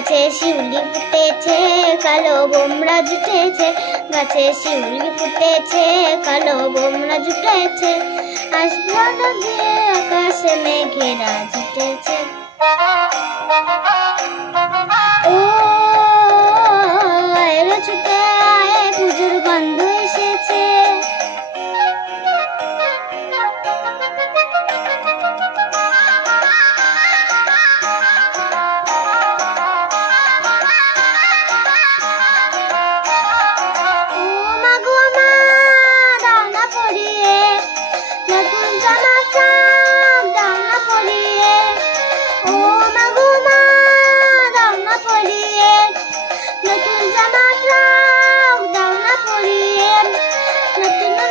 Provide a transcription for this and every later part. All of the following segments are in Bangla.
গাছে শিউলি ফুটেছে, কালো বোমরা জুটেছে। গাছে শিউলি ফুটেছে, কালো বোমরা জুটেছে। আসবো দিয়ে আকাশে মেঘেরা জুটেছে। ও আয় ছুটে আয়, পুজোর গন্ধ এসেছে।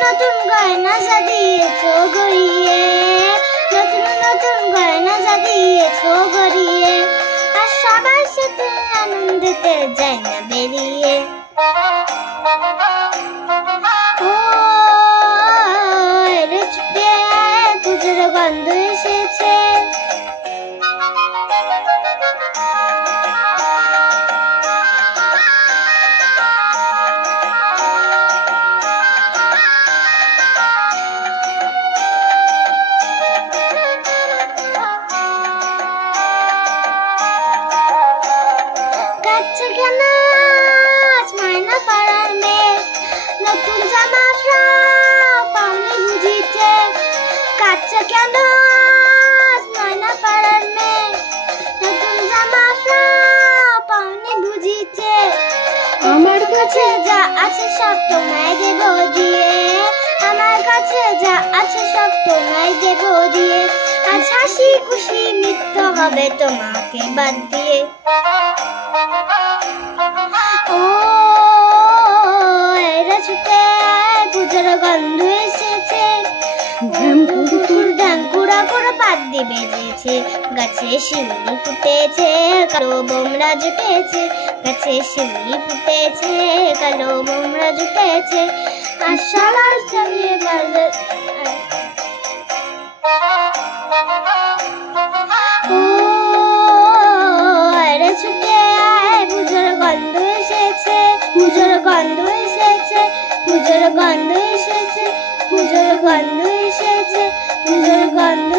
নতুন গয়না সাজিয়েছো গড়িয়ে, নতুন নতুন গয়না সাজিয়েছো গড়িয়ে। আর সবার সাথে আনন্দেতে যায় না বেরিয়ে। ও রে ছুটে আয়, পুজোর গন্ধ এসেছে। কেন আজ মায়না পাড়ার মেয়ে, নতুন জামা ফ্রক পাওনি বুঝিছে। কাচ্চা কেন আজ মায়না পাড়ার মেয়ে, নতুন জামা ফ্রক পাওনি বুঝিছে। আমার কাছে যা আছে সব তোমায় দেব দিয়ে, আমার কাছে যা আছে সব তোমায় দেব দিয়ে। আজ হাসি খুশি নৃত্য হবে তোমাকে বাদ দিয়ে। ও এরা ছুটে আয়, পুজোর গন্ধ এসেছে। ডাঙ্কুরা করে পাত দিয়ে বেজেছে। গাছে শিউলি ফুটেছে, কালো বোমরা জুটেছে। গাছে শিউলি ফুটেছে, কালো বোমরা জুটেছে। আর সবার চালিয়ে বাজে। ও এরা ছুটে আয়, পুজোর গন্ধ এসেছে। পুজোর গন্ধ এসেছে, পুজোর গন্ধ এসেছে, পুজোর গন্ধ এসেছে, পুজোর গন্ধ